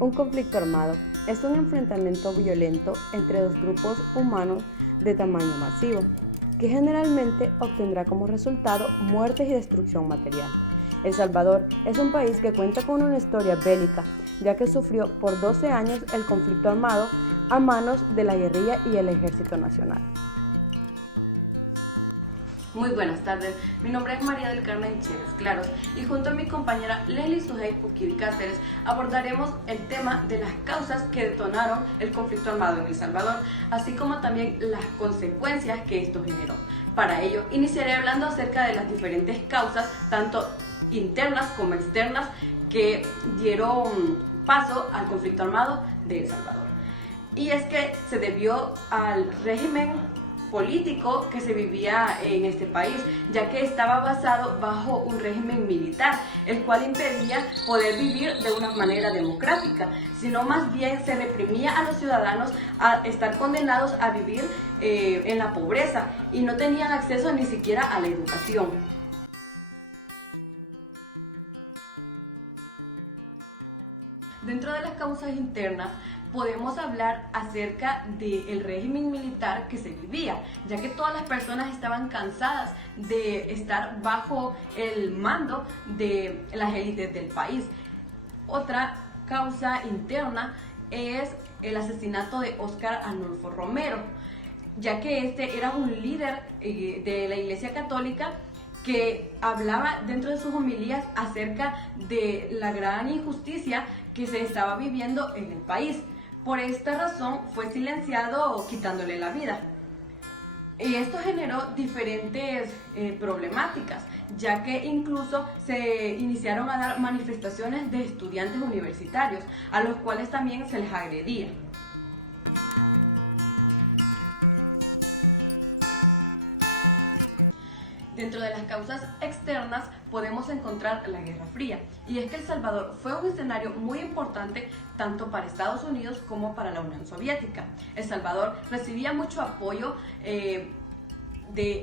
Un conflicto armado es un enfrentamiento violento entre dos grupos humanos de tamaño masivo, que generalmente obtendrá como resultado muertes y destrucción material. El Salvador es un país que cuenta con una historia bélica, ya que sufrió por 12 años el conflicto armado a manos de la guerrilla y el Ejército Nacional. Muy buenas tardes, mi nombre es María del Carmen Chévez Claros y junto a mi compañera Leslie Sujei Pukiri Cáceres abordaremos el tema de las causas que detonaron el conflicto armado en El Salvador, así como también las consecuencias que esto generó. Para ello, iniciaré hablando acerca de las diferentes causas, tanto internas como externas, que dieron paso al conflicto armado de El Salvador. Y es que se debió al régimen político que se vivía en este país, ya que estaba basado bajo un régimen militar, el cual impedía poder vivir de una manera democrática, sino más bien se reprimía a los ciudadanos a estar condenados a vivir en la pobreza y no tenían acceso ni siquiera a la educación. Dentro de las causas internas podemos hablar acerca del régimen militar que se vivía, ya que todas las personas estaban cansadas de estar bajo el mando de las élites del país. Otra causa interna es el asesinato de Óscar Arnulfo Romero, ya que este era un líder de la Iglesia Católica que hablaba dentro de sus homilías acerca de la gran injusticia que se estaba viviendo en el país. Por esta razón fue silenciado quitándole la vida. Y esto generó diferentes problemáticas, ya que incluso se iniciaron a dar manifestaciones de estudiantes universitarios, a los cuales también se les agredía. Dentro de las causas externas podemos encontrar la Guerra Fría, y es que El Salvador fue un escenario muy importante tanto para Estados Unidos como para la Unión Soviética. El Salvador recibía mucho apoyo de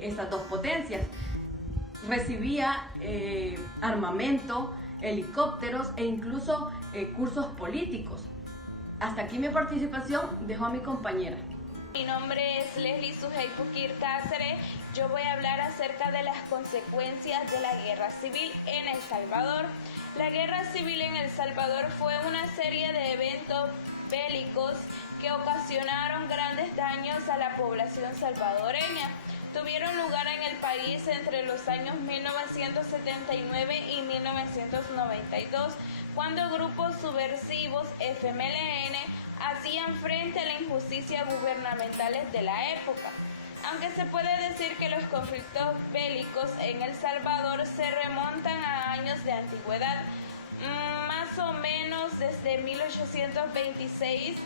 estas dos potencias, recibía armamento, helicópteros e incluso cursos políticos. Hasta aquí mi participación, dejo a mi compañera. Mi nombre es Leslie Sujei Pukiri Cáceres. Yo voy a hablar acerca de las consecuencias de la guerra civil en El Salvador. La guerra civil en El Salvador fue una serie de eventos bélicos que ocasionaron grandes daños a la población salvadoreña. Tuvieron lugar en el país entre los años 1979 y 1992, cuando grupos subversivos FMLN hacían frente a la injusticia gubernamentales de la época. Aunque se puede decir que los conflictos bélicos en El Salvador se remontan a años de antigüedad, más o menos desde 1826,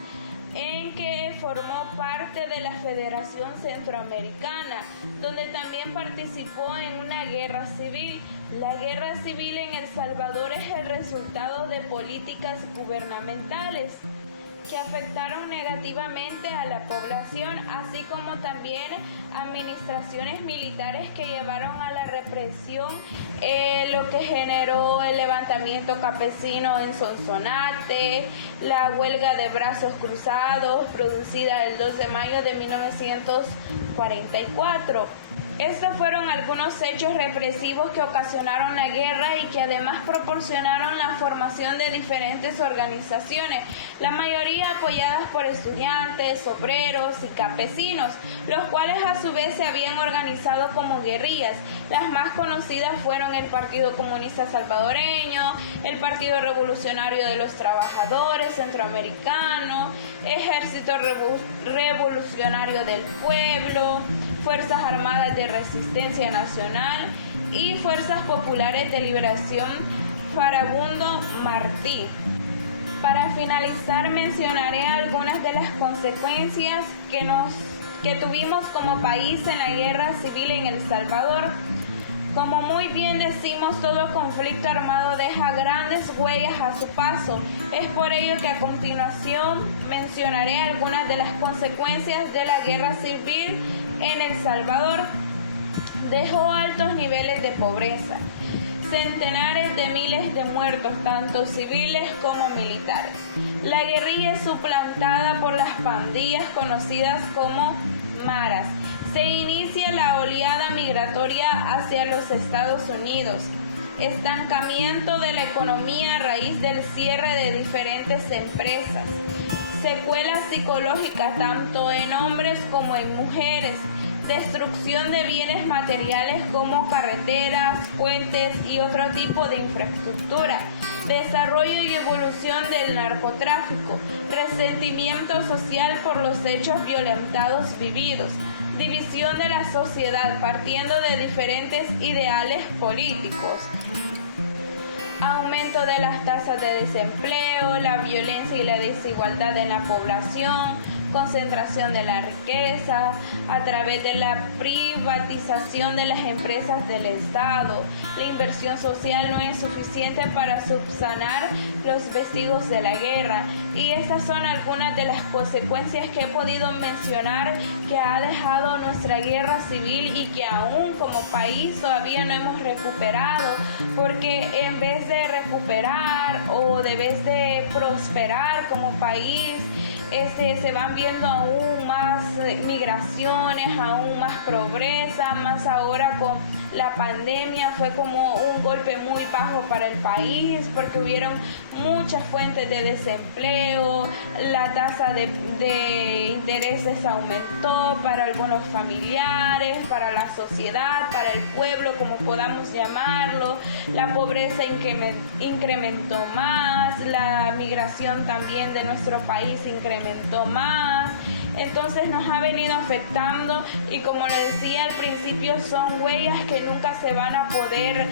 en que formó parte de la Federación Centroamericana, donde también participó en una guerra civil. La guerra civil en El Salvador es el resultado de políticas gubernamentales que afectaron negativamente a la población, así como también administraciones militares que llevaron a la represión, lo que generó el levantamiento campesino en Sonsonate, la huelga de brazos cruzados producida el 2 de mayo de 1944. Estos fueron algunos hechos represivos que ocasionaron la guerra y que además proporcionaron la formación de diferentes organizaciones, la mayoría apoyadas por estudiantes, obreros y campesinos, los cuales a su vez se habían organizado como guerrillas. Las más conocidas fueron el Partido Comunista Salvadoreño, el Partido Revolucionario de los Trabajadores Centroamericano, Ejército Revolucionario del Pueblo, Fuerzas Armadas de Resistencia Nacional y Fuerzas Populares de Liberación Farabundo Martí. Para finalizar, mencionaré algunas de las consecuencias que tuvimos como país en la guerra civil en El Salvador. Como muy bien decimos, todo conflicto armado deja grandes huellas a su paso. Es por ello que a continuación mencionaré algunas de las consecuencias de la guerra civil en El Salvador. Dejó altos niveles de pobreza. centenares de miles de muertos, tanto civiles como militares. La guerrilla es suplantada por las pandillas conocidas como maras. Se inicia la oleada migratoria hacia los Estados Unidos. Estancamiento de la economía a raíz del cierre de diferentes empresas. Secuelas psicológicas tanto en hombres como en mujeres. Destrucción de bienes materiales como carreteras, puentes y otro tipo de infraestructura. Desarrollo y evolución del narcotráfico. Resentimiento social por los hechos violentados vividos. División de la sociedad partiendo de diferentes ideales políticos. Aumento de las tasas de desempleo, la violencia y la desigualdad en la población, concentración de la riqueza a través de la privatización de las empresas del Estado. La inversión social no es suficiente para subsanar los vestidos de la guerra. Y estas son algunas de las consecuencias que he podido mencionar que ha dejado nuestra guerra civil y que aún como país todavía no hemos recuperado, porque en vez de recuperar o de vez de prosperar como país, se van viendo aún más migraciones, aún más pobreza, más ahora con la pandemia fue como un golpe muy bajo para el país porque hubieron muchas fuentes de desempleo, la tasa de intereses aumentó para algunos familiares, para la sociedad, para el pueblo, como podamos llamarlo, la pobreza incrementó más, la migración también de nuestro país incrementó más. Entonces nos ha venido afectando y como le decía al principio, son huellas que nunca se van a poder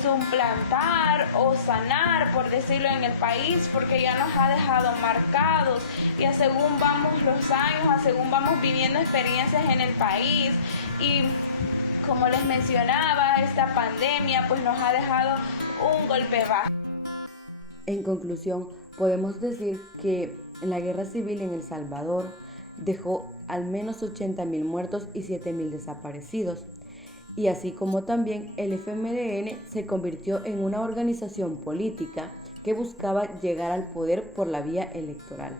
suplantar o sanar, por decirlo, en el país, porque ya nos ha dejado marcados y según vamos los años, según vamos viviendo experiencias en el país y como les mencionaba, esta pandemia pues nos ha dejado un golpe bajo. En conclusión, podemos decir que la guerra civil en El Salvador dejó al menos 80.000 muertos y 7.000 desaparecidos. Y así como también el FMLN se convirtió en una organización política que buscaba llegar al poder por la vía electoral.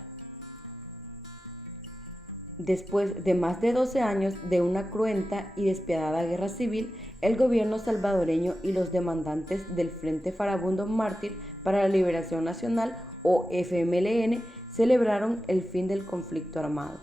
Después de más de 12 años de una cruenta y despiadada guerra civil, el gobierno salvadoreño y los demandantes del Frente Farabundo Mártir para la Liberación Nacional o FMLN celebraron el fin del conflicto armado.